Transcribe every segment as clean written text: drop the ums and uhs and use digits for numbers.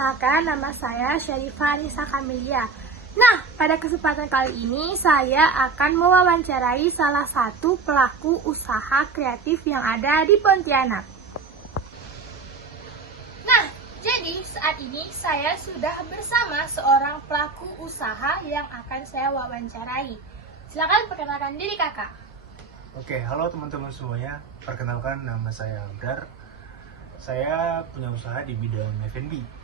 perkenalkan, nama saya Syarifah Anissa Kamilia. Nah, pada kesempatan kali ini saya akan mewawancarai salah satu pelaku usaha kreatif yang ada di Pontianak. Nah, jadi saat ini saya sudah bersama seorang pelaku usaha yang akan saya wawancarai. Silakan perkenalkan diri kakak. Oke, halo teman-teman semuanya. Perkenalkan, nama saya Abrar. Saya punya usaha di bidang F&B.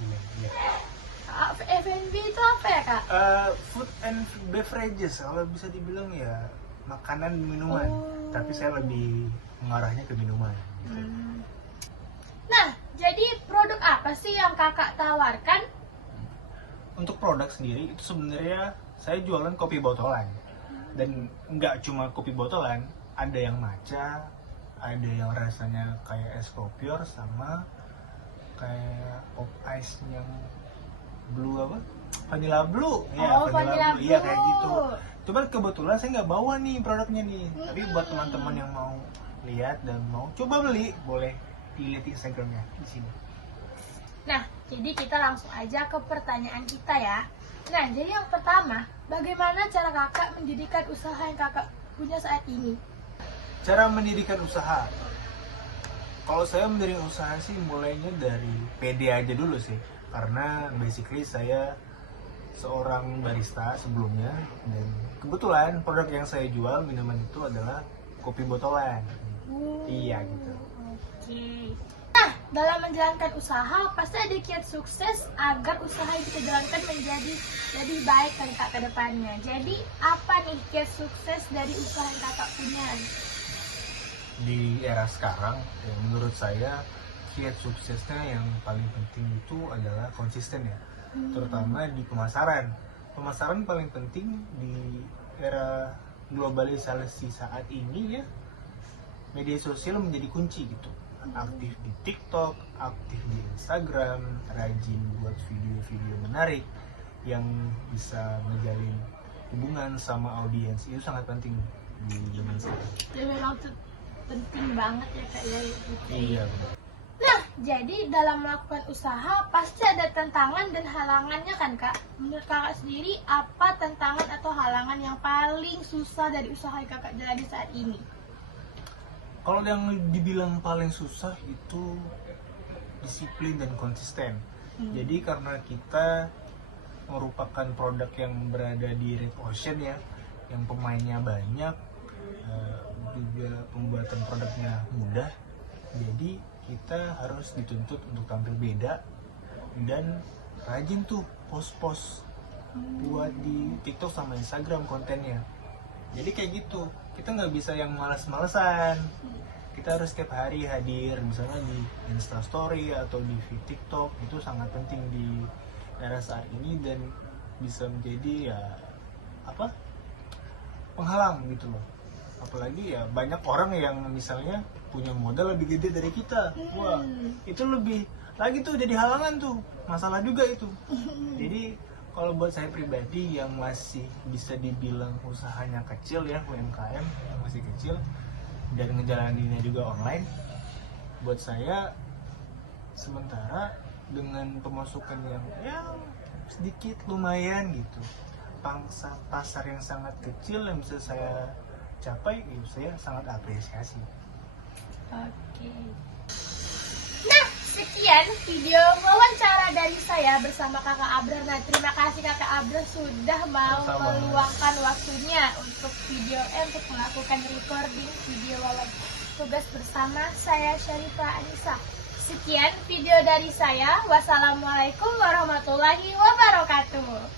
Iya. F&B itu apa ya kak? Food and beverages, kalau bisa dibilang ya makanan minuman. Tapi saya lebih mengarahnya ke minuman. Gitu. Nah, jadi produk apa sih yang kakak tawarkan? Untuk produk sendiri itu sebenarnya saya jualan kopi botolan. Dan nggak cuma kopi botolan, ada yang matcha, ada yang rasanya kayak es kopior, sama kayak pop ice yang blue apa? Vanilla blue. Ya, Vanilla blue. Iya, kayak gitu. Cuman kebetulan saya nggak bawa nih produknya nih. Tapi buat teman-teman yang mau lihat dan mau coba beli, boleh dilihat di Instagramnya di sini. Nah, jadi kita langsung aja ke pertanyaan kita ya. Nah, jadi yang pertama, bagaimana cara kakak mendirikan usaha yang kakak punya saat ini? Cara mendirikan usaha. Kalau saya mendirikan usaha sih mulainya dari PD aja dulu sih. Karena basically saya seorang barista sebelumnya, dan kebetulan produk yang saya jual minuman itu adalah kopi botolan. Iya gitu. Oke. Nah, dalam menjalankan usaha pasti ada kiat sukses agar usaha yang kita jalankan menjadi lebih baik kan kak ke depannya. Jadi apa nih kiat sukses dari usaha yang kakak punya? Di era sekarang, ya, menurut saya kiat suksesnya yang paling penting itu adalah konsisten ya, terutama di pemasaran. Pemasaran paling penting di era globalisasi saat ini ya. Media sosial menjadi kunci gitu. Aktif di TikTok, aktif di Instagram, rajin buat video-video menarik yang bisa menjalin hubungan sama audiens, itu sangat penting di zaman sekarang. Ya memang penting banget ya kak ya. Iya. Nah, jadi dalam melakukan usaha pasti ada tantangan dan halangannya kan kak? Menurut kakak sendiri, apa tantangan atau halangan yang paling susah dari usaha yang kakak jalani saat ini? Kalau yang dibilang paling susah itu disiplin dan konsisten. Jadi karena kita merupakan produk yang berada di red ocean ya, yang pemainnya banyak, juga pembuatan produknya mudah. Jadi kita harus dituntut untuk tampil beda dan rajin tuh post-post buat di TikTok sama Instagram kontennya. Jadi kayak gitu, kita nggak bisa yang malas-malesan. Kita harus setiap hari hadir, misalnya di Instastory atau di feed TikTok. Itu sangat penting di era saat ini dan bisa menjadi ya penghalang gitu loh. Apalagi ya banyak orang yang misalnya punya modal lebih gede dari kita. Wah, itu lebih lagi tuh jadi halangan tuh, masalah juga itu. Jadi kalau buat saya pribadi yang masih bisa dibilang usahanya kecil ya, UMKM yang masih kecil dan ngejalaninnya juga online, buat saya sementara dengan pemasukan yang ya sedikit lumayan gitu, pangsa pasar yang sangat kecil yang bisa saya capai, ya saya sangat apresiasi. Oke. Nah, sekian video wawancara dari saya bersama kakak Abrar. Nah, terima kasih kakak Abrar sudah mau meluangkan waktunya untuk untuk melakukan recording video tugas bersama saya Syarifah Anissa. Sekian video dari saya. Wassalamualaikum warahmatullahi wabarakatuh.